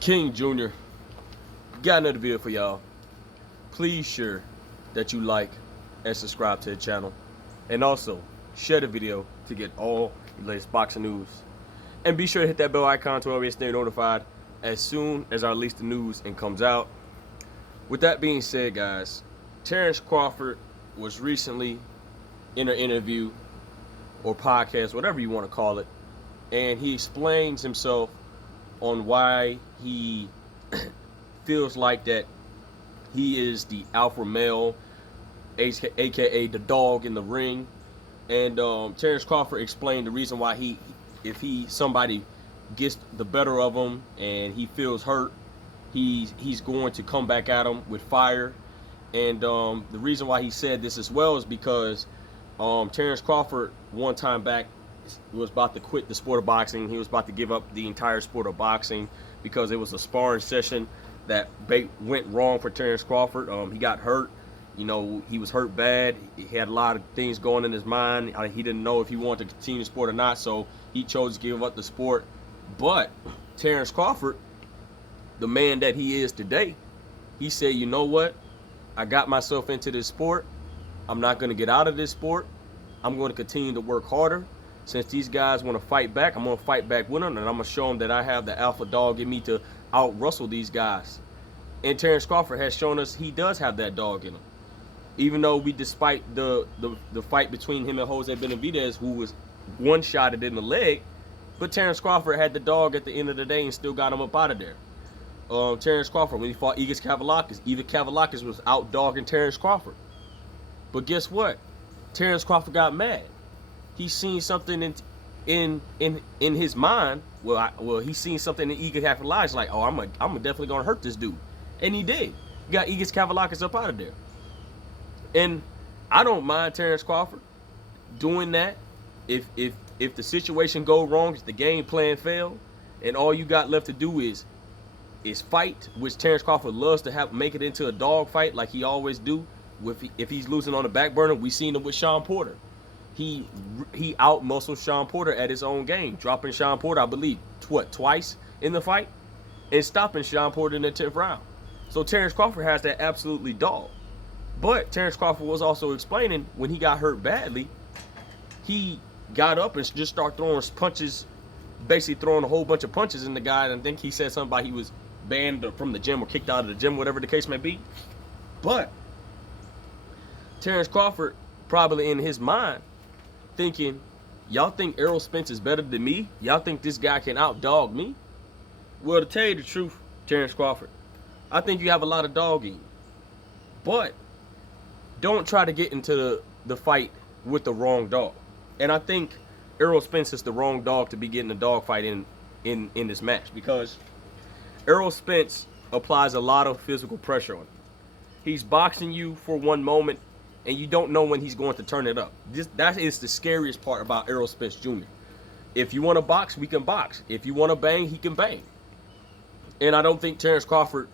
King Jr. got another video for y'all. Please share that you like and subscribe to the channel. And also, share the video to get all the latest boxing news. And be sure to hit that bell icon to always stay notified as soon as I release the news and comes out. With that being said, guys, Terence Crawford was recently in an interview or podcast, whatever you want to call it, and he explains himself on why he feels like that he is the alpha male, aka the dog in the ring. And Terence Crawford explained the reason why if somebody gets the better of him and he feels hurt, he's going to come back at him with fire. And the reason why he said this as well is because Terence Crawford one time back was about to quit the sport of boxing. He was about to give up the entire sport of boxing because it was a sparring session that went wrong for Terence Crawford. He got hurt. You know, he was hurt bad. He had a lot of things going in his mind. He didn't know if he wanted to continue the sport or not, so he chose to give up the sport. But Terence Crawford, the man that he is today, he said, you know what? I got myself into this sport. I'm not going to get out of this sport. I'm going to continue to work harder. Since these guys want to fight back, I'm going to fight back with them, and I'm going to show them that I have the alpha dog in me to out-rustle these guys. And Terence Crawford has shown us he does have that dog in him. Even though despite the fight between him and Jose Benavidez, who was one-shotted in the leg, but Terence Crawford had the dog at the end of the day and still got him up out of there. Terence Crawford, when he fought Igor Kavaliakis was out-dogging Terence Crawford. But guess what? Terence Crawford got mad. He seen something in his mind. Well, he seen something in Igor Kavaliakis like, oh, I'm definitely gonna hurt this dude, and he did. He got Igor Kavaliakis up out of there. And I don't mind Terence Crawford doing that if the situation go wrong, if the game plan fail, and all you got left to do is fight, which Terence Crawford loves to make it into a dog fight like he always do. If he's losing on the back burner, we seen him with Sean Porter. He out-muscled Sean Porter at his own game, dropping Sean Porter, I believe, twice in the fight, and stopping Sean Porter in the 10th round. So Terence Crawford has that absolutely dog. But Terence Crawford was also explaining when he got hurt badly, he got up and just started throwing punches, basically throwing a whole bunch of punches in the guy. And I think he said something about he was banned from the gym or kicked out of the gym, whatever the case may be. But Terence Crawford probably in his mind thinking, y'all think Errol Spence is better than me? Y'all think this guy can out-dog me? Well, to tell you the truth, Terence Crawford, I think you have a lot of dog in you. But don't try to get into the fight with the wrong dog. And I think Errol Spence is the wrong dog to be getting a dog fight in this match, because Errol Spence applies a lot of physical pressure on you. He's boxing you for one moment, and you don't know when he's going to turn it up. That is the scariest part about Errol Spence Jr. If you want to box, we can box. If you want to bang, he can bang. And I think Terence Crawford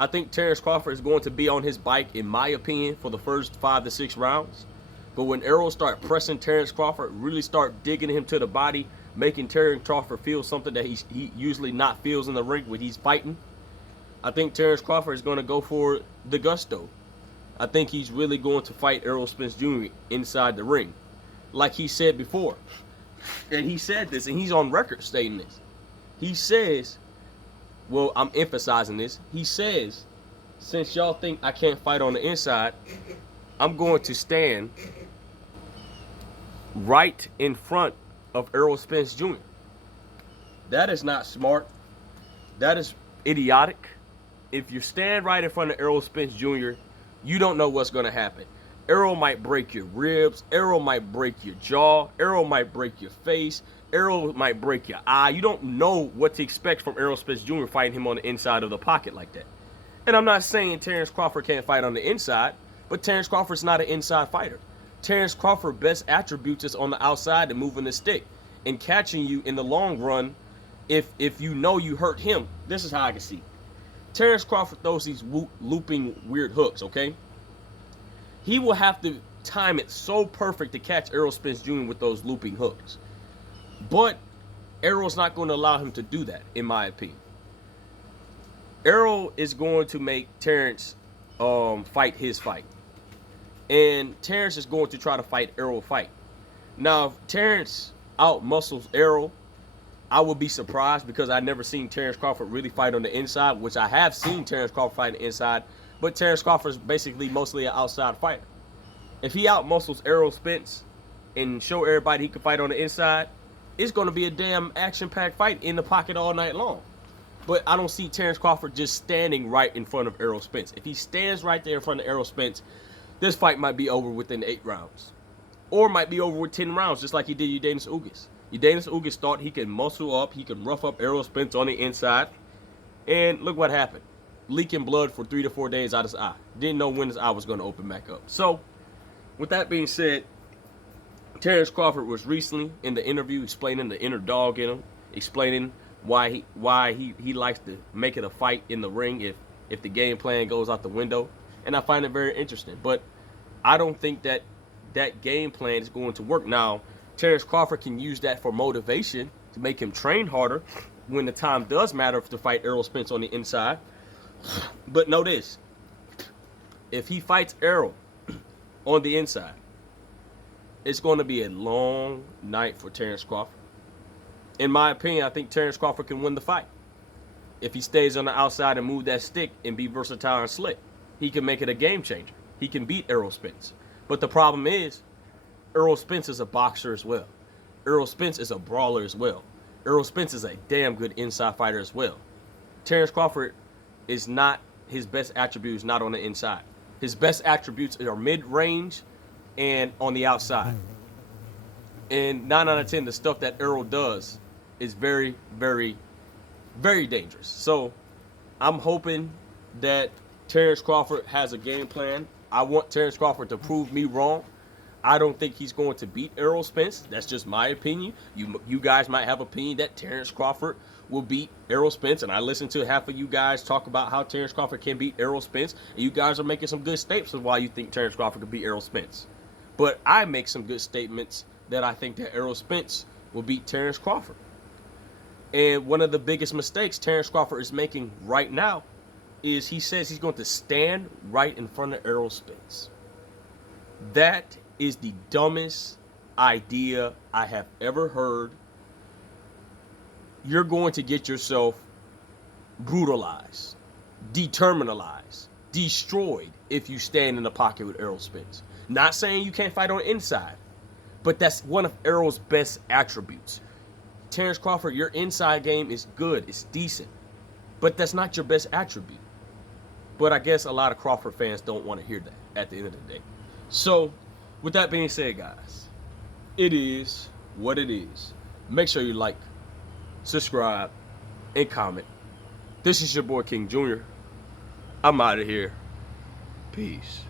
is going to be on his bike, in my opinion, for the first 5 to 6 rounds. But when Errol start pressing Terence Crawford, really start digging him to the body, making Terence Crawford feel something that he usually not feels in the ring when he's fighting, I think Terence Crawford is going to go for the gusto. I think he's really going to fight Errol Spence Jr. inside the ring. Like he said before. And he said this, and he's on record stating this. He says, well, I'm emphasizing this. He says, since y'all think I can't fight on the inside, I'm going to stand right in front of Errol Spence Jr. That is not smart. That is idiotic. If you stand right in front of Errol Spence Jr., you don't know what's going to happen. Errol might break your ribs. Errol might break your jaw. Errol might break your face. Errol might break your eye. You don't know what to expect from Errol Spence Jr. fighting him on the inside of the pocket like that. And I'm not saying Terence Crawford can't fight on the inside, but Terence Crawford's not an inside fighter. Terence Crawford's best attributes is on the outside and moving the stick and catching you in the long run. If you know you hurt him, this is how I can see. Terence Crawford throws these looping weird hooks, okay? He will have to time it so perfect to catch Errol Spence Jr. with those looping hooks. But Errol's not going to allow him to do that, in my opinion. Errol is going to make Terence fight his fight. And Terence is going to try to fight Errol fight. Now, if Terence out muscles Errol, I would be surprised because I never seen Terence Crawford really fight on the inside, which I have seen Terence Crawford fight on the inside, but Terence Crawford is basically mostly an outside fighter. If he out muscles Errol Spence and show everybody he can fight on the inside, it's going to be a damn action-packed fight in the pocket all night long. But I don't see Terence Crawford just standing right in front of Errol Spence. If he stands right there in front of Errol Spence, this fight might be over within 8 rounds. Or might be over with 10 rounds, just like he did Udenis Ugas. Udenis Ugas thought he could muscle up, he could rough up Errol Spence on the inside. And look what happened. Leaking blood for 3 to 4 days out of his eye. Didn't know when his eye was going to open back up. So, with that being said, Terence Crawford was recently in the interview explaining the inner dog in him, explaining why he likes to make it a fight in the ring if the game plan goes out the window. And I find it very interesting. But I don't think that game plan is going to work. Now, Terence Crawford can use that for motivation to make him train harder when the time does matter to fight Errol Spence on the inside. But know this. If he fights Errol on the inside, it's going to be a long night for Terence Crawford. In my opinion, I think Terence Crawford can win the fight. If he stays on the outside and move that stick and be versatile and slick, he can make it a game changer. He can beat Errol Spence. But the problem is, Errol Spence is a boxer as well. Errol Spence is a brawler as well. Errol Spence is a damn good inside fighter as well. Terence Crawford is not, his best attributes not on the inside. His best attributes are mid-range and on the outside. And 9 out of 10, the stuff that Errol does is very, very, very dangerous. So I'm hoping that Terence Crawford has a game plan. I want Terence Crawford to prove me wrong. I don't think he's going to beat Errol Spence. That's just my opinion. You guys might have opinion that Terence Crawford will beat Errol Spence, and I listened to half of you guys talk about how Terence Crawford can beat Errol Spence, and you guys are making some good statements of why you think Terence Crawford can beat Errol Spence. But I make some good statements that I think that Errol Spence will beat Terence Crawford. And one of the biggest mistakes Terence Crawford is making right now is he says he's going to stand right in front of Errol Spence. That is the dumbest idea I have ever heard. You're going to get yourself brutalized, determinalized, destroyed if you stand in the pocket with Errol Spence. Not saying you can't fight on the inside, but that's one of Errol's best attributes. Terence Crawford, your inside game is good, it's decent, but that's not your best attribute. But I guess a lot of Crawford fans don't want to hear that at the end of the day. So, with that being said, guys, it is what it is. Make sure you like, subscribe, and comment. This is your boy King Jr. I'm out of here. Peace.